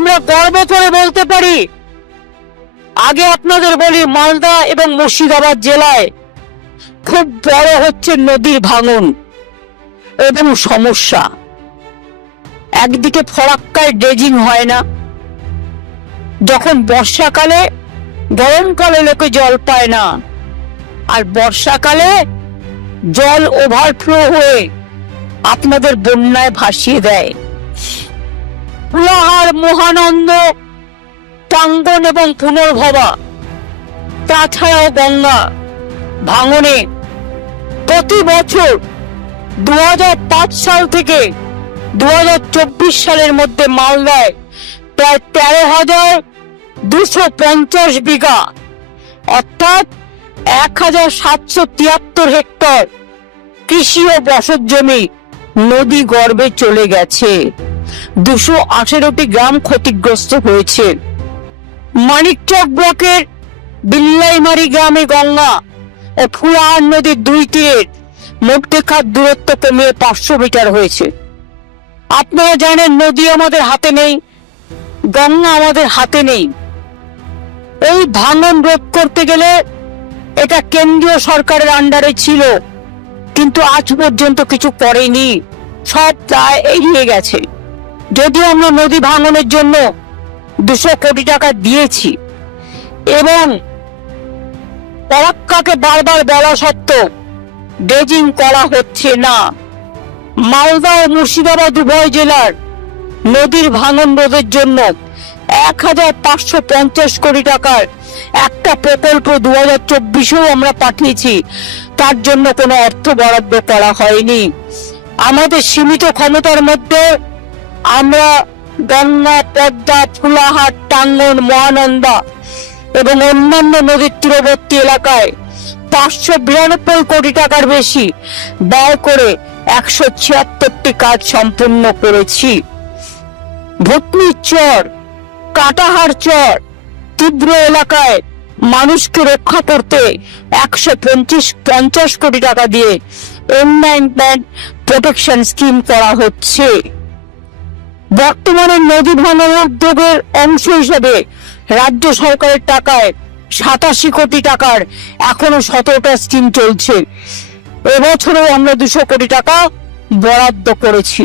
আমরা গর্ব করে বলতে পারি। আগে আপনাদের বলি, মালদা এবং মুর্শিদাবাদ জেলায় খুব বড় হচ্ছে নদীর ভাঙন এবং সমস্যা। একদিকে ফরাক্কায় ড্রেজিং হয় না, যখন বর্ষাকালে, গরমকালে লোকে জল পায় না, আর বর্ষাকালে জল ওভারফ্লো হয়ে আপনাদের বন্যায় ভাসিয়ে দেয়। ফুলাহার, মহানন্দ, টাঙ্গন এবং পুনর্ভবা, তাছাড়াও গঙ্গা ভাঙনে প্রতি বছর 2005 সাল থেকে 2024 সালের মধ্যে মালদায় প্রায় 13,250 বিঘা অর্থাৎ 1,773 হেক্টর কৃষি ও বসত জমি নদী গর্ভে চলে গেছে। 218টি গ্রাম ক্ষতিগ্রস্ত হয়েছে। মানিকচক ব্লকের বিল্লাইমারি গ্রামে গঙ্গা ও ফুলাহার নদীর দুই তীরের মধ্যেকার দূরত্ব কমিয়ে 500 মিটার হয়েছে। আপনারা জানেন, নদী আমাদের হাতে নেই, গঙ্গা আমাদের হাতে নেই। এই ভাঙন রোধ করতে গেলে এটা কেন্দ্রীয় সরকারের আন্ডারে ছিল, কিন্তু আজ পর্যন্ত কিছু করেনি, সব প্রায় এগিয়ে গেছে। যদিও আমরা নদী ভাঙনের জন্য 200 কোটি টাকা দিয়েছি এবং ফরাক্কাকে বারবার বলা সত্ত্বেও ড্রেজিং করা হচ্ছে না। মালদা ও মুর্শিদাবাদ উভয় জেলার নদীর ভাঙন রোধের জন্য 1,550 কোটি টাকার একটা প্রকল্প 2024-এও আমরা পাঠিয়েছি, তার জন্য কোনো অর্থ বরাদ্দ করা হয়নি। আমাদের সীমিত ক্ষমতার মধ্যে আমরা গঙ্গা, পদ্মা, ফুলাহার, টাঙ্গন, মহানন্দা এবং অন্যান্য নদীর তীরবর্তী এলাকায় 592 কোটি টাকার বেশি ব্যয় করে 176টি কাজ সম্পূর্ণ করেছি। ভুতনির চর, কাটাহার চর তীব্র এলাকায় মানুষকে রক্ষা করতে 150 কোটি টাকা দিয়ে এনভায়রনমেন্ট প্রোটেকশন স্কিম করা হচ্ছে। বর্তমানে নদী ভাঙন উদ্যোগের অংশ হিসেবে রাজ্য সরকারের টাকায় 87 কোটি টাকার এখনো 17টা স্কিম চলছে। এবছরও আমরা 200 কোটি টাকা বরাদ্দ করেছি।